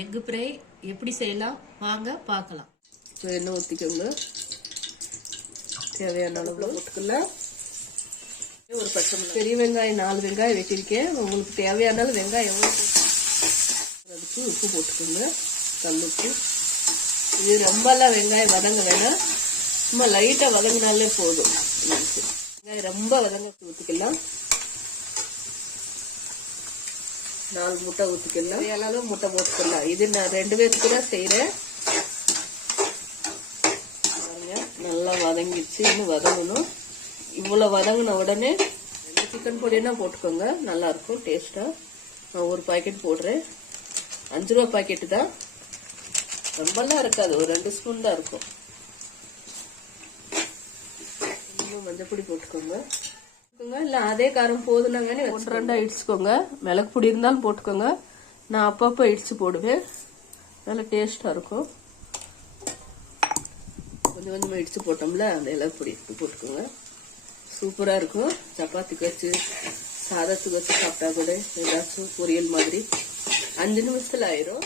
Egg fry எப்படி செய்யலாம் வாங்க பார்க்கலாம். எண்ணெய் ஊற்றிக்கோங்க. தேவையான அளவுல போட்டுக்கலாம். ஒரு பச்சை மிளகாய், பெரிய வெங்காயம் 4 வெங்காயம் வச்சிருக்கேன். உங்களுக்கு தேவையான அளவு வெங்காயம் எவ்வளோ அதுக்கு உப்பு போட்டுக்கோங்க, கல்லுப்பு. இது ரொம்பலாம் வெங்காயம் வதங்க வேணாம், சும்மா லைட்டாக வதங்கினாலே போதும். வெங்காயம் ரொம்ப வதங்க ஊற்றிக்கலாம். 4 முட்டை ஊற்றிக்கலாம். ஏழாவது முட்டை போட்டுக்கலாம். இது நான் 2 பேருக்கு தான் செய்கிறேன். நல்லா வதங்கிடுச்சு, இன்னும் வதங்கணும். இவ்வளோ வதங்கின உடனே சிக்கன் பொடினா போட்டுக்கோங்க, நல்லா இருக்கும் டேஸ்டா. நான் ஒரு பாக்கெட் போடுறேன். 5 ரூபா பாக்கெட்டு தான், ரொம்பலாம் இருக்காது, ஒரு 2 ஸ்பூன் தான் இருக்கும். மஞ்சப்பொடி போட்டுக்கோங்க. இல்லை அதே காரம் போதுனாங்கன்னு 1-2 இடிச்சுக்கோங்க. மிளகு பொடி இருந்தாலும் போட்டுக்கோங்க. நான் அப்பப்போ இடிச்சு போடுவேன், நல்லா டேஸ்டா இருக்கும். கொஞ்சம் கொஞ்சமாக இடிச்சு போட்டோம்ல, அந்த மிளகு பொடி எடுத்து போட்டுக்கோங்க. சூப்பராக இருக்கும். சப்பாத்திக்கு வச்சு சாதத்துக்கு வச்சு சாப்பிட்டா கூட ஏதாச்சும் பொரியல் மாதிரி 5 நிமிஷத்தில் ஆயிரும்.